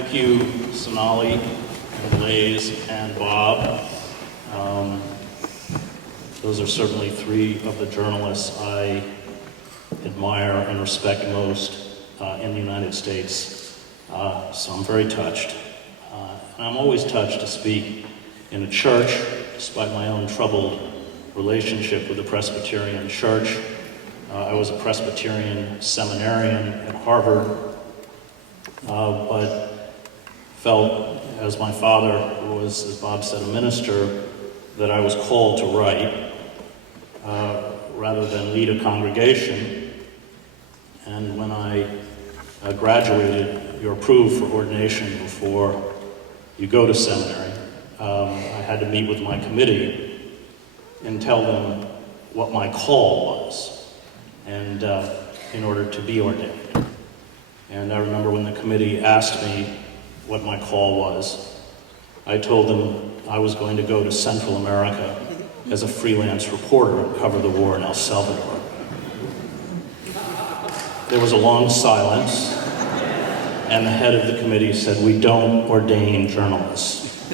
Thank you, Sonali, and Blaze, and Bob. Those are certainly three of the journalists I admire and respect most in the United States. So I'm very touched. And I'm always touched to speak in a church, despite my own troubled relationship with the Presbyterian Church. I was a Presbyterian seminarian at Harvard, but felt, as my father was, as Bob said, a minister, that I was called to write rather than lead a congregation. And when I graduated, you're approved for ordination before you go to seminary. I had to meet with my committee and tell them what my call was, and in order to be ordained. And I remember when the committee asked me what my call was, I told them I was going to go to Central America as a freelance reporter and cover the war in El Salvador. There was a long silence, and the head of the committee said, "We don't ordain journalists."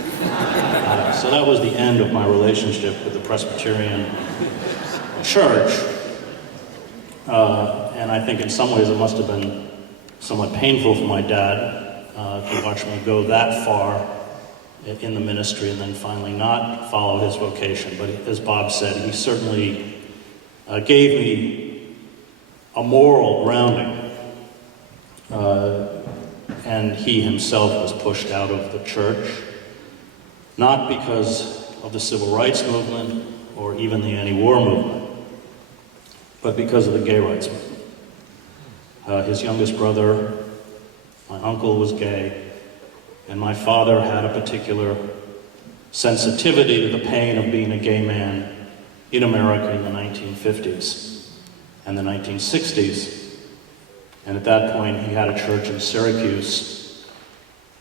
So that was the end of my relationship with the Presbyterian Church. And I think in some ways it must have been somewhat painful for my dad to watch me go that far in the ministry and then finally not follow his vocation. But as Bob said, he certainly gave me a moral grounding. And he himself was pushed out of the church, not because of the civil rights movement or even the anti-war movement, but because of the gay rights movement. His youngest brother, my uncle, was gay, and my father had a particular sensitivity to the pain of being a gay man in America in the 1950s and the 1960s. And at that point, he had a church in Syracuse,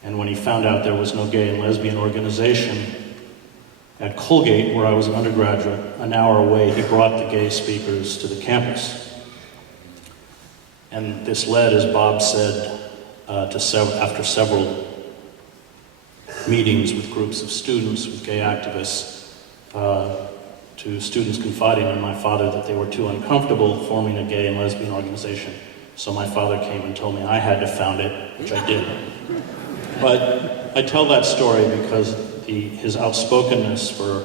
and when he found out there was no gay and lesbian organization at Colgate, where I was an undergraduate, an hour away, he brought the gay speakers to the campus. And this led, as Bob said, after several meetings with groups of students, with gay activists, to students confiding in my father that they were too uncomfortable forming a gay and lesbian organization. So my father came and told me I had to found it, which I did. But I tell that story because his outspokenness for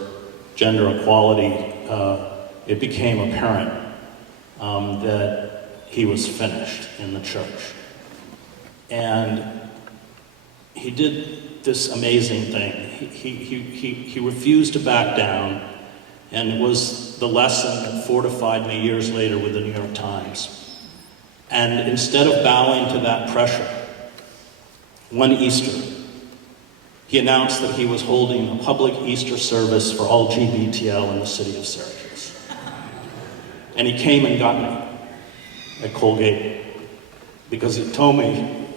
gender equality, it became apparent that he was finished in the church. And he did this amazing thing. He refused to back down, and it was the lesson that fortified me years later with the New York Times. And instead of bowing to that pressure, one Easter, he announced that he was holding a public Easter service for all GBTL in the city of Syracuse. And he came and got me at Colgate because he told me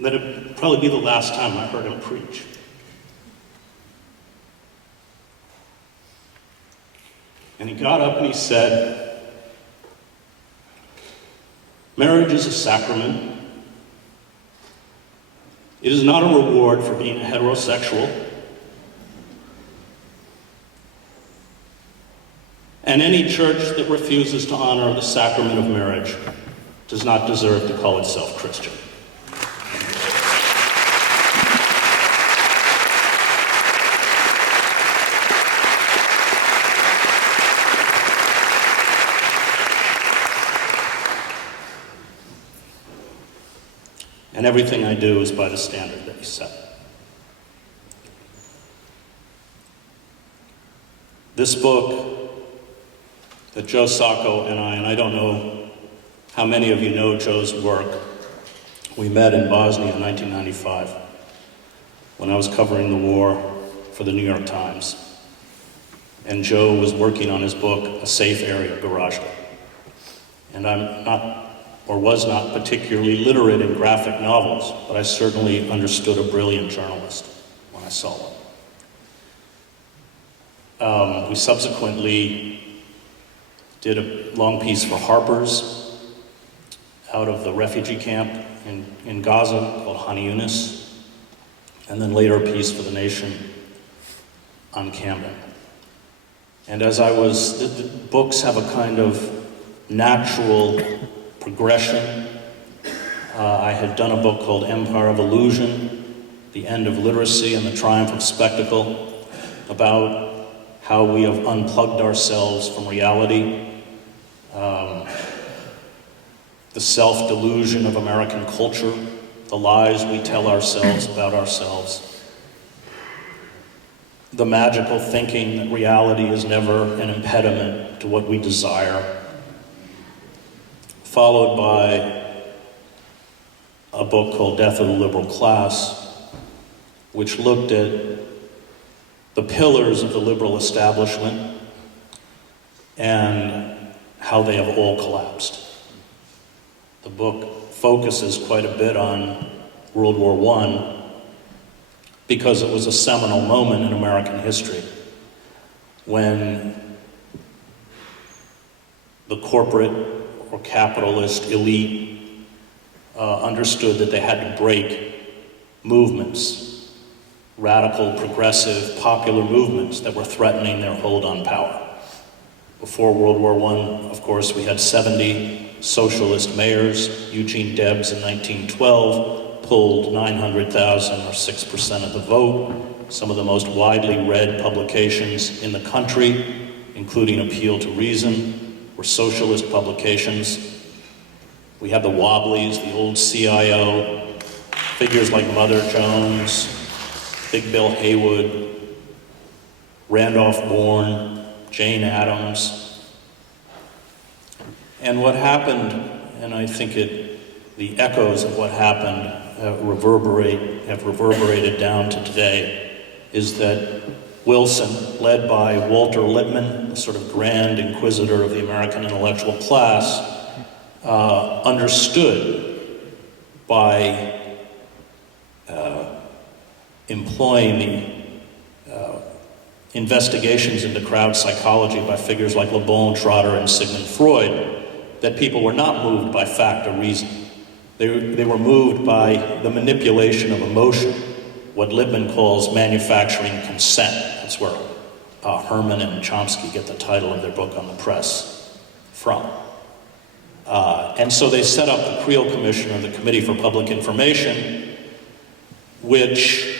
that it would probably be the last time I heard him preach. And he got up and he said, "Marriage is a sacrament. It is not a reward for being heterosexual. And any church that refuses to honor the sacrament of marriage does not deserve to call itself Christian." And everything I do is by the standard that he set. This book that Joe Sacco and I don't know how many of you know Joe's work. We met in Bosnia in 1995 when I was covering the war for the New York Times. And Joe was working on his book, A Safe Area, Garage. And I'm not or was not particularly literate in graphic novels, but I certainly understood a brilliant journalist when I saw one. We subsequently did a long piece for Harper's out of the refugee camp in Gaza called Han Yunis, and then later a piece for The Nation on Camden. And as the books have a kind of natural progression. I had done a book called Empire of Illusion, The End of Literacy and the Triumph of Spectacle, about how we have unplugged ourselves from reality, the self-delusion of American culture, the lies we tell ourselves about ourselves, the magical thinking that reality is never an impediment to what we desire, followed by a book called Death of the Liberal Class, which looked at the pillars of the liberal establishment and how they have all collapsed. The book focuses quite a bit on World War I because it was a seminal moment in American history when the corporate or capitalist elite understood that they had to break movements, radical, progressive, popular movements that were threatening their hold on power. Before World War I, of course, we had 70 socialist mayors. Eugene Debs in 1912 pulled 900,000 or 6% of the vote. Some of the most widely read publications in the country, including Appeal to Reason, were socialist publications. We had the Wobblies, the old CIO, figures like Mother Jones, Big Bill Haywood, Randolph Bourne, Jane Addams. And what happened, and I think the echoes of what happened have reverberated down to today, is that Wilson, led by Walter Lippmann, the sort of grand inquisitor of the American intellectual class, understood by employing the investigations into crowd psychology by figures like Le Bon, Trotter, and Sigmund Freud, that people were not moved by fact or reason. They were moved by the manipulation of emotion, what Lippmann calls manufacturing consent. That's where Herman and Chomsky get the title of their book on the press from. And so they set up the Creel Commission, or the Committee for Public Information, which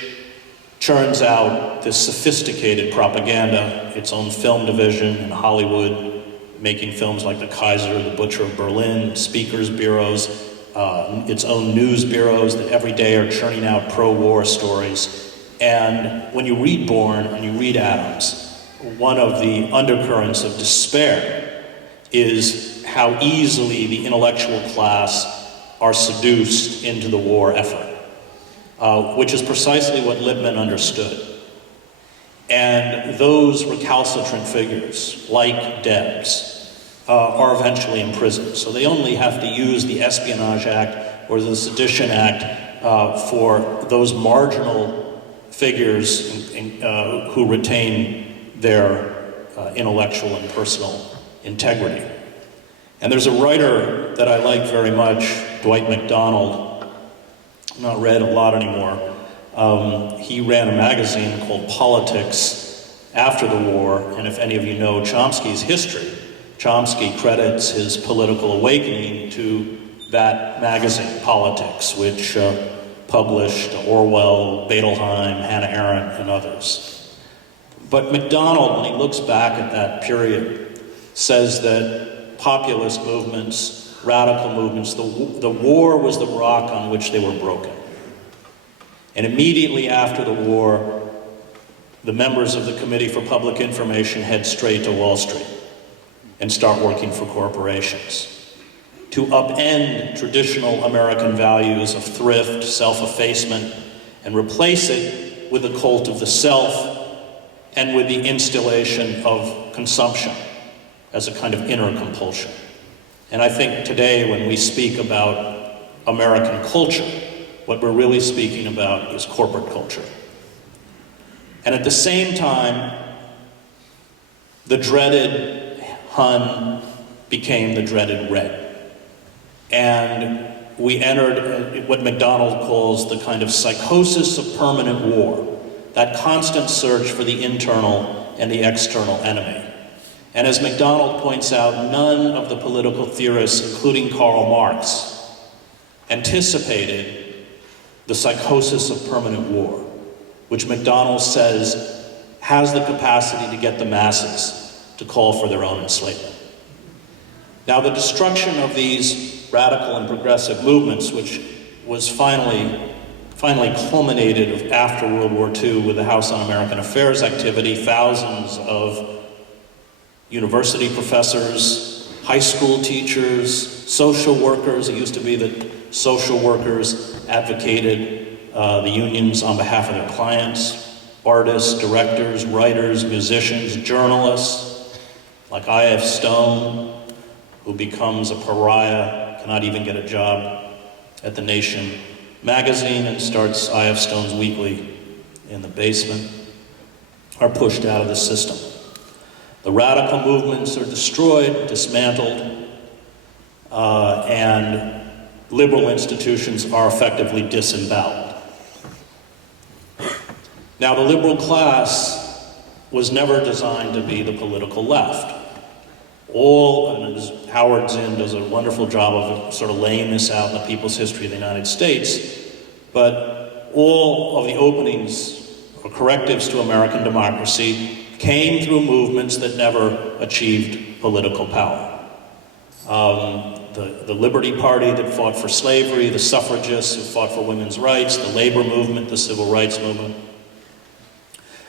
churns out this sophisticated propaganda, its own film division in Hollywood, making films like The Kaiser, The Butcher of Berlin, speakers bureaus, its own news bureaus that every day are churning out pro-war stories. And when you read Bourne and you read Addams, one of the undercurrents of despair is how easily the intellectual class are seduced into the war effort, which is precisely what Lippmann understood. And those recalcitrant figures, like Debs, are eventually imprisoned. So they only have to use the Espionage Act or the Sedition Act for those marginal figures who retain their intellectual and personal integrity. And there's a writer that I like very much, Dwight MacDonald, not read a lot anymore. He ran a magazine called Politics after the war, and if any of you know Chomsky's history, Chomsky credits his political awakening to that magazine, Politics, which published Orwell, Bettelheim, Hannah Arendt, and others. But MacDonald, when he looks back at that period, says that populist movements, radical movements, the war was the rock on which they were broken. And immediately after the war, the members of the Committee for Public Information head straight to Wall Street and start working for corporations to upend traditional American values of thrift, self-effacement, and replace it with a cult of the self and with the installation of consumption as a kind of inner compulsion. And I think today when we speak about American culture, what we're really speaking about is corporate culture. And at the same time, the dreaded Hun became the dreaded Red. And we entered what MacDonald calls the kind of psychosis of permanent war, that constant search for the internal and the external enemy. And as MacDonald points out, none of the political theorists, including Karl Marx, anticipated the psychosis of permanent war, which MacDonald says has the capacity to get the masses to call for their own enslavement. Now, the destruction of these radical and progressive movements, which was finally culminated after World War II with the House On-American Affairs activity, thousands of university professors, high school teachers, social workers. It used to be that social workers advocated the unions on behalf of their clients, artists, directors, writers, musicians, journalists, like I.F. Stone, who becomes a pariah, cannot even get a job at The Nation magazine and starts I.F. Stone's Weekly in the basement, are pushed out of the system. The radical movements are destroyed, dismantled, and liberal institutions are effectively disemboweled. Now, the liberal class was never designed to be the political left. And Howard Zinn does a wonderful job of sort of laying this out in the People's History of the United States, but all of the openings or correctives to American democracy came through movements that never achieved political power. The Liberty Party that fought for slavery, the suffragists who fought for women's rights, the labor movement, the civil rights movement.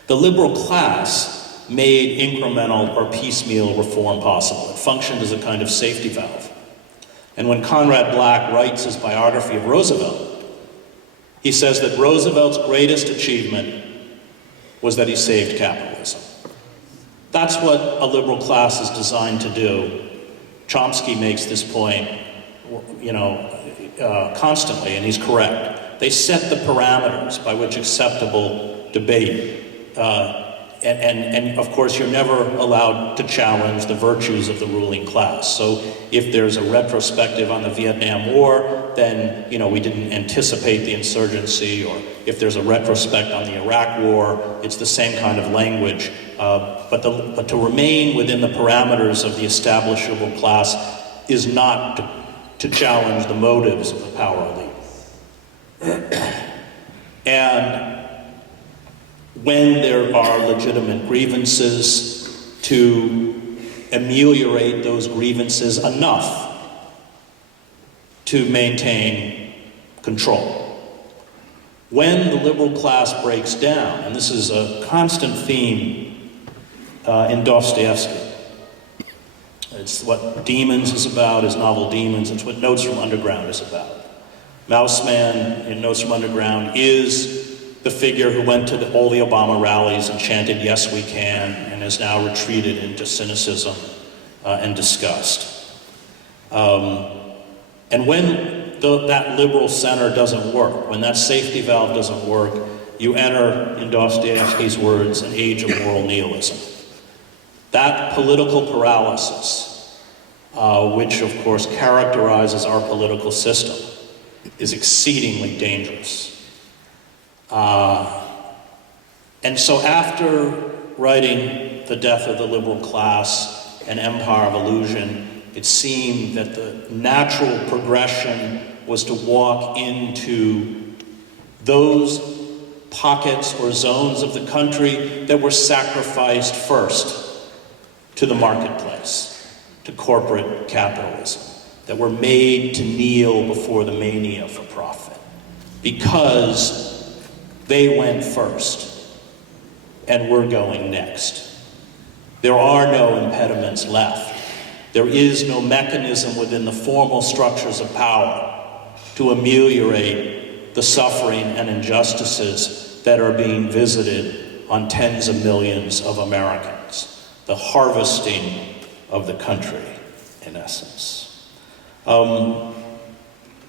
The liberal class made incremental or piecemeal reform possible. It functioned as a kind of safety valve. And when Conrad Black writes his biography of Roosevelt, he says that Roosevelt's greatest achievement was that he saved capitalism. That's what a liberal class is designed to do. Chomsky makes this point, constantly, and he's correct. They set the parameters by which acceptable debate, and of course, you're never allowed to challenge the virtues of the ruling class. So if there's a retrospective on the Vietnam War, then we didn't anticipate the insurgency, or if there's a retrospect on the Iraq War, it's the same kind of language. But to remain within the parameters of the establishable class is not to challenge the motives of the power elite. And when there are legitimate grievances, to ameliorate those grievances enough to maintain control. When the liberal class breaks down, and this is a constant theme in Dostoevsky, it's what Demons is about, his novel Demons, it's what Notes from Underground is about. Mouseman in Notes from Underground is the figure who went to all the Obama rallies and chanted, "Yes, we can," and has now retreated into cynicism and disgust. And when that liberal center doesn't work, when that safety valve doesn't work, you enter, in Dostoevsky's words, an age of moral nihilism. That political paralysis, which of course characterizes our political system, is exceedingly dangerous. And so after writing The Death of the Liberal Class and Empire of Illusion, it seemed that the natural progression was to walk into those pockets or zones of the country that were sacrificed first to the marketplace, to corporate capitalism, that were made to kneel before the mania for profit, because they went first, and we're going next. There are no impediments left. There is no mechanism within the formal structures of power to ameliorate the suffering and injustices that are being visited on tens of millions of Americans. The harvesting of the country, in essence.